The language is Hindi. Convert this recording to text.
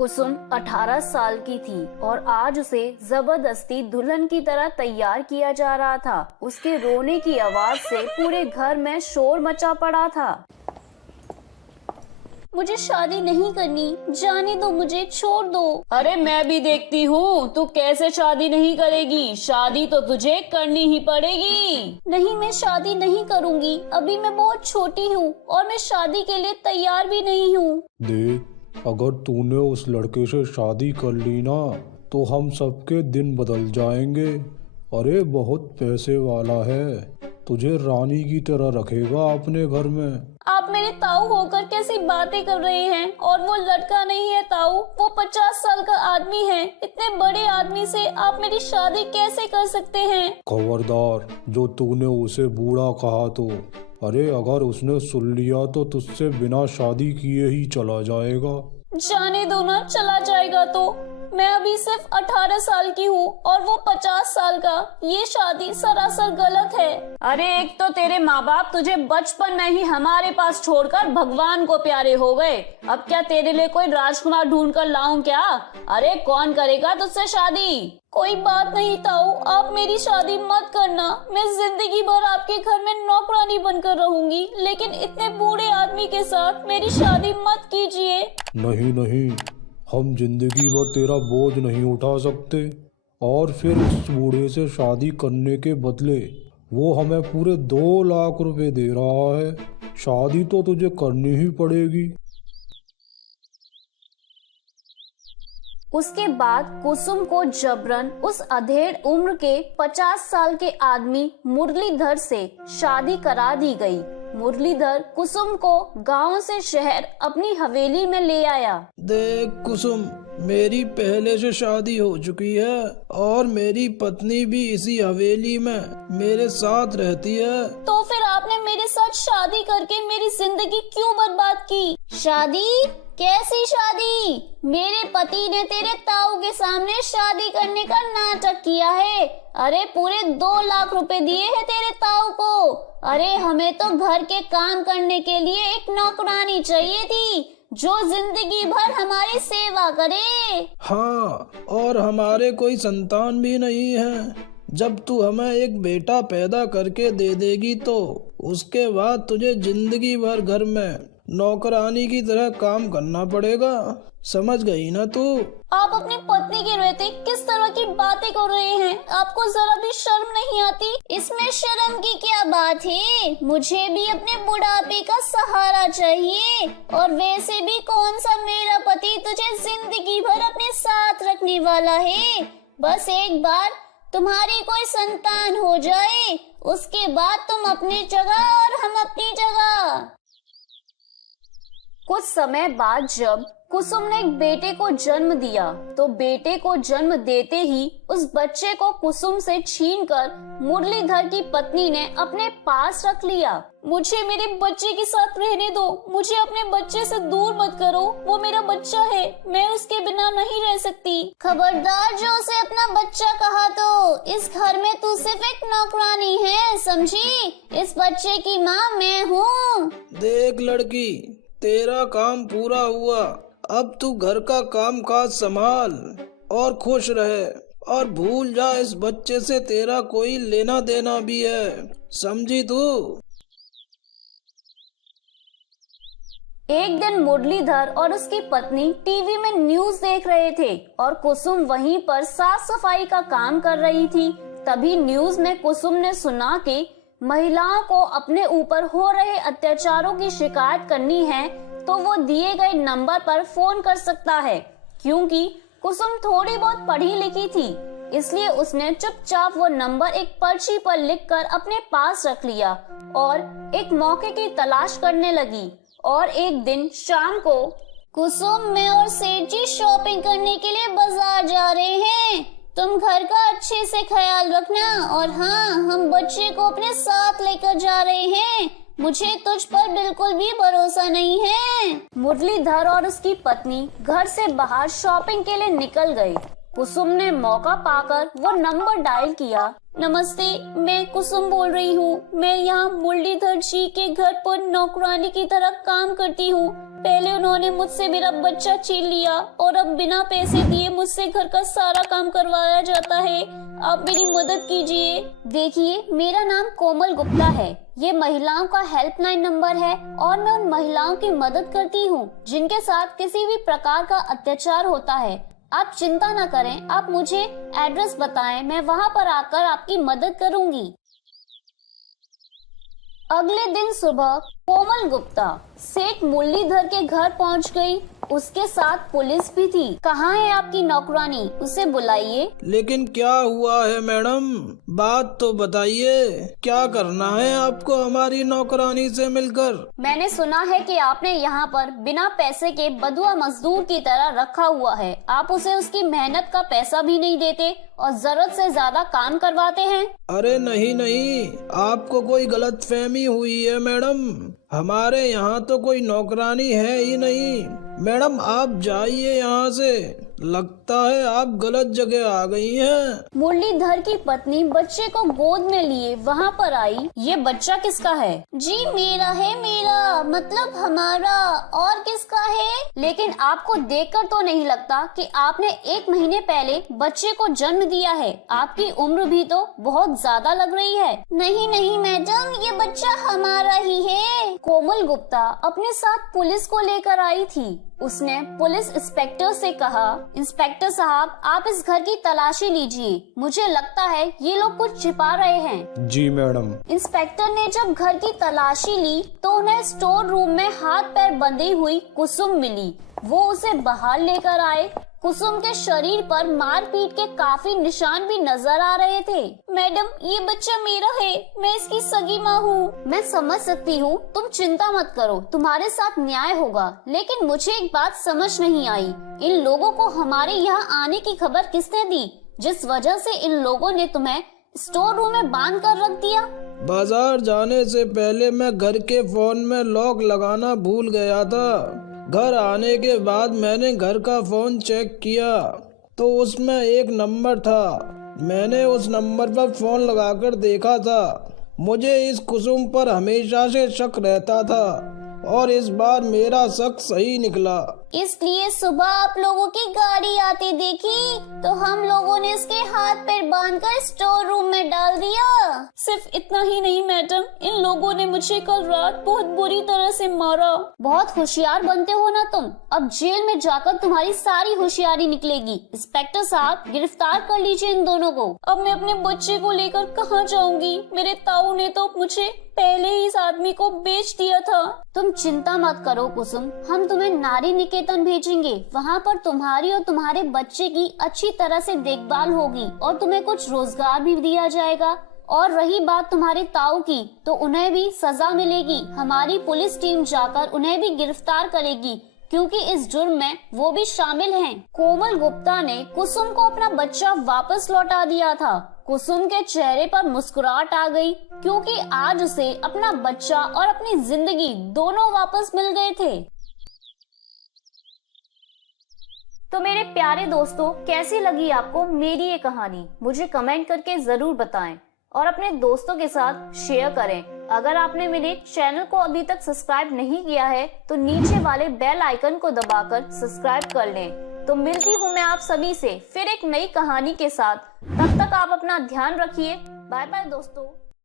कुसुम 18 साल की थी और आज उसे जबरदस्ती दुल्हन की तरह तैयार किया जा रहा था। उसके रोने की आवाज से पूरे घर में शोर मचा पड़ा था। मुझे शादी नहीं करनी, जाने दो, मुझे छोड़ दो। अरे मैं भी देखती हूँ तू कैसे शादी नहीं करेगी। शादी तो तुझे करनी ही पड़ेगी। नहीं, मैं शादी नहीं करूँगी। अभी मैं बहुत छोटी हूँ और मैं शादी के लिए तैयार भी नहीं हूँ। देख, अगर तूने उस लड़के से शादी कर ली ना तो हम सबके दिन बदल जाएंगे। अरे बहुत पैसे वाला है, तुझे रानी की तरह रखेगा अपने घर में। आप मेरे ताऊ होकर कैसी बातें कर रहे हैं? और वो लड़का नहीं है ताऊ, वो 50 साल का आदमी है। इतने बड़े आदमी से आप मेरी शादी कैसे कर सकते हैं? खबरदार, जो तूने उसे बूढ़ा कहा तो। अरे अगर उसने सुन लिया तो तुझसे बिना शादी किए ही चला जाएगा। जाने दो ना, चला जाएगा तो। मैं अभी सिर्फ 18 साल की हूँ और वो 50 साल का। ये शादी सरासर गलत है। अरे एक तो तेरे माँ बाप तुझे बचपन में ही हमारे पास छोड़कर भगवान को प्यारे हो गए। अब क्या तेरे लिए कोई राजकुमार ढूंढ कर लाऊं क्या? अरे कौन करेगा तुझसे शादी? कोई बात नहीं ताऊ, आप मेरी शादी मत करना। मैं जिंदगी भर आपके घर में नौकरानी बनकर रहूंगी, लेकिन इतने बूढ़े आदमी के साथ मेरी शादी मत कीजिए। नहीं नहीं, हम जिंदगी भर तेरा बोझ नहीं उठा सकते। और फिर इस बूढ़े से शादी करने के बदले वो हमें पूरे 2 लाख रुपए दे रहा है। शादी तो तुझे करनी ही पड़ेगी। उसके बाद कुसुम को जबरन उस अधेड़ उम्र के 50 साल के आदमी मुरलीधर से शादी करा दी गई। मुरलीधर कुसुम को गांव से शहर अपनी हवेली में ले आया। देख कुसुम, मेरी पहले से शादी हो चुकी है और मेरी पत्नी भी इसी हवेली में मेरे साथ रहती है। तो फिर आपने मेरे साथ शादी करके मेरी जिंदगी क्यों बर्बाद की? शादी? कैसी शादी? मेरे पति ने तेरे ताऊ के सामने शादी करने का नाटक किया है। अरे पूरे 2 लाख रुपए दिए हैं तेरे ताऊ को। अरे हमें तो घर के काम करने के लिए एक नौकरानी चाहिए थी जो जिंदगी भर हमारी सेवा करे। हाँ, और हमारे कोई संतान भी नहीं है। जब तू हमें एक बेटा पैदा करके दे देगी तो उसके बाद तुझे जिंदगी भर घर में नौकरानी की तरह काम करना पड़ेगा। समझ गई ना तू? आप अपनी पत्नी के रहते किस तरह की बातें कर रहे हैं? आपको जरा भी शर्म नहीं आती? इसमें शर्म की क्या बात है? मुझे भी अपने बुढ़ापे का सहारा चाहिए। और वैसे भी कौन सा मेरा पति तुझे जिंदगी भर अपने साथ रखने वाला है? बस एक बार तुम्हारी कोई संतान हो जाए, उसके बाद तुम अपनी जगह और हम अपनी जगह। कुछ समय बाद जब कुसुम ने एक बेटे को जन्म दिया तो बेटे को जन्म देते ही उस बच्चे को कुसुम से छीनकर मुरलीधर की पत्नी ने अपने पास रख लिया। मुझे मेरे बच्चे के साथ रहने दो, मुझे अपने बच्चे से दूर मत करो। वो मेरा बच्चा है, मैं उसके बिना नहीं रह सकती। खबरदार, जो उसे अपना बच्चा कहा तो इस घर में तू सिर्फ एक नौकरानी है, समझी? इस बच्चे की माँ मैं हूँ। देख लड़की, तेरा काम पूरा हुआ। अब तू घर का काम काज संभाल और खुश रहे, और भूल जा इस बच्चे से तेरा कोई लेना देना भी है, समझी तू? एक दिन मुरलीधर और उसकी पत्नी टीवी में न्यूज देख रहे थे और कुसुम वहीं पर साफ सफाई का काम कर रही थी। तभी न्यूज में कुसुम ने सुना कि महिलाओं को अपने ऊपर हो रहे अत्याचारों की शिकायत करनी है तो वो दिए गए नंबर पर फोन कर सकता है। क्योंकि कुसुम थोड़ी बहुत पढ़ी लिखी थी, इसलिए उसने चुपचाप वो नंबर एक पर्ची पर लिखकर अपने पास रख लिया और एक मौके की तलाश करने लगी। और एक दिन शाम को कुसुम, मैं और सेठ जी शॉपिंग करने के लिए बाजार जा रहे हैं। तुम घर का अच्छे से ख्याल रखना। और हाँ, हम बच्चे को अपने साथ लेकर जा रहे हैं। मुझे तुझ पर बिल्कुल भी भरोसा नहीं है। मुरलीधर और उसकी पत्नी घर से बाहर शॉपिंग के लिए निकल गए कुसुम ने मौका पाकर वो नंबर डायल किया। नमस्ते, मैं कुसुम बोल रही हूँ। मैं यहाँ मुरलीधर जी के घर पर नौकरानी की तरह काम करती हूँ। पहले उन्होंने मुझसे मेरा बच्चा छीन लिया और अब बिना पैसे दिए मुझसे घर का सारा काम करवाया जाता है। आप मेरी मदद कीजिए। देखिए, मेरा नाम कोमल गुप्ता है। ये महिलाओं का हेल्पलाइन नंबर है और मैं उन महिलाओं की मदद करती हूँ जिनके साथ किसी भी प्रकार का अत्याचार होता है। आप चिंता न करें, आप मुझे एड्रेस बताएं, मैं वहाँ पर आकर आपकी मदद करूँगी। अगले दिन सुबह कोमल गुप्ता सेठ मुरलीधर के घर पहुंच गई। उसके साथ पुलिस भी थी। कहाँ है आपकी नौकरानी? उसे बुलाइए। लेकिन क्या हुआ है मैडम, बात तो बताइए। क्या करना है आपको हमारी नौकरानी से मिलकर? मैंने सुना है कि आपने यहाँ पर बिना पैसे के बदुआ मजदूर की तरह रखा हुआ है। आप उसे उसकी मेहनत का पैसा भी नहीं देते और जरूरत से ज्यादा काम करवाते हैं। अरे नहीं नहीं, आपको कोई गलतफहमी हुई है मैडम। हमारे यहाँ तो कोई नौकरानी है ही नहीं। मैडम आप जाइए यहाँ से, लगता है आप गलत जगह आ गई हैं। मुरलीधर की पत्नी बच्चे को गोद में लिए वहाँ पर आई। ये बच्चा किसका है? जी मेरा है, मेरा मतलब हमारा। और किसका है? लेकिन आपको देखकर तो नहीं लगता कि आपने 1 महीने पहले बच्चे को जन्म दिया है। आपकी उम्र भी तो बहुत ज्यादा लग रही है। नहीं नहीं मैडम, ये बच्चा हमारा ही है। कोमल गुप्ता अपने साथ पुलिस को लेकर आई थी। उसने पुलिस इंस्पेक्टर से कहा, इंस्पेक्टर साहब आप इस घर की तलाशी लीजिए, मुझे लगता है ये लोग कुछ छिपा रहे हैं। जी मैडम। इंस्पेक्टर ने जब घर की तलाशी ली तो उन्हें स्टोर रूम में हाथ पैर बंधी हुई कुसुम मिली। वो उसे बाहर लेकर आए। कुसुम के शरीर पर मारपीट के काफी निशान भी नजर आ रहे थे। मैडम ये बच्चा मेरा है, मैं इसकी सगी माँ हूँ। मैं समझ सकती हूँ, तुम चिंता मत करो, तुम्हारे साथ न्याय होगा। लेकिन मुझे एक बात समझ नहीं आई, इन लोगों को हमारे यहाँ आने की खबर किसने दी, जिस वजह से इन लोगों ने तुम्हें स्टोर रूम में बांध कर रख दिया? बाजार जाने से पहले मैं घर के फोन में लॉक लगाना भूल गया था। घर आने के बाद मैंने घर का फोन चेक किया तो उसमें एक नंबर था। मैंने उस नंबर पर फोन लगाकर देखा था। मुझे इस कुसुम पर हमेशा से शक रहता था और इस बार मेरा शक सही निकला। इसलिए सुबह आप लोगों की गाड़ी आती देखी तो हम लोगों ने इसके हाथ पैर बांधकर स्टोर रूम में डाल दिया। सिर्फ इतना ही नहीं मैडम, इन लोगों ने मुझे कल रात बहुत बुरी तरह से मारा। बहुत होशियार बनते हो ना तुम। अब जेल में जाकर तुम्हारी सारी होशियारी निकलेगी। इंस्पेक्टर साहब गिरफ्तार कर लीजिए इन दोनों को। अब मैं अपने बच्चे को लेकर कहाँ जाऊंगी? मेरे ताऊ ने तो मुझे पहले ही इस आदमी को बेच दिया था। तुम चिंता मत करो कुसुम, हम तुम्हें नारी निकेतन भेजेंगे। वहाँ पर तुम्हारी और तुम्हारे बच्चे की अच्छी तरह से देखभाल होगी और तुम्हें कुछ रोजगार भी दिया जाएगा। और रही बात तुम्हारे ताऊ की, तो उन्हें भी सजा मिलेगी। हमारी पुलिस टीम जाकर उन्हें भी गिरफ्तार करेगी क्योंकि इस जुर्म में वो भी शामिल हैं। कोमल गुप्ता ने कुसुम को अपना बच्चा वापस लौटा दिया था। कुसुम के चेहरे पर मुस्कुराहट आ गई क्योंकि आज उसे अपना बच्चा और अपनी जिंदगी दोनों वापस मिल गए थे। तो मेरे प्यारे दोस्तों, कैसी लगी आपको मेरी ये कहानी? मुझे कमेंट करके जरूर बताएं और अपने दोस्तों के साथ शेयर करें। अगर आपने मेरे चैनल को अभी तक सब्सक्राइब नहीं किया है तो नीचे वाले बेल आइकन को दबाकर सब्सक्राइब कर लें। तो मिलती हूँ मैं आप सभी से फिर एक नई कहानी के साथ। तब तक आप अपना ध्यान रखिए। बाय बाय दोस्तों।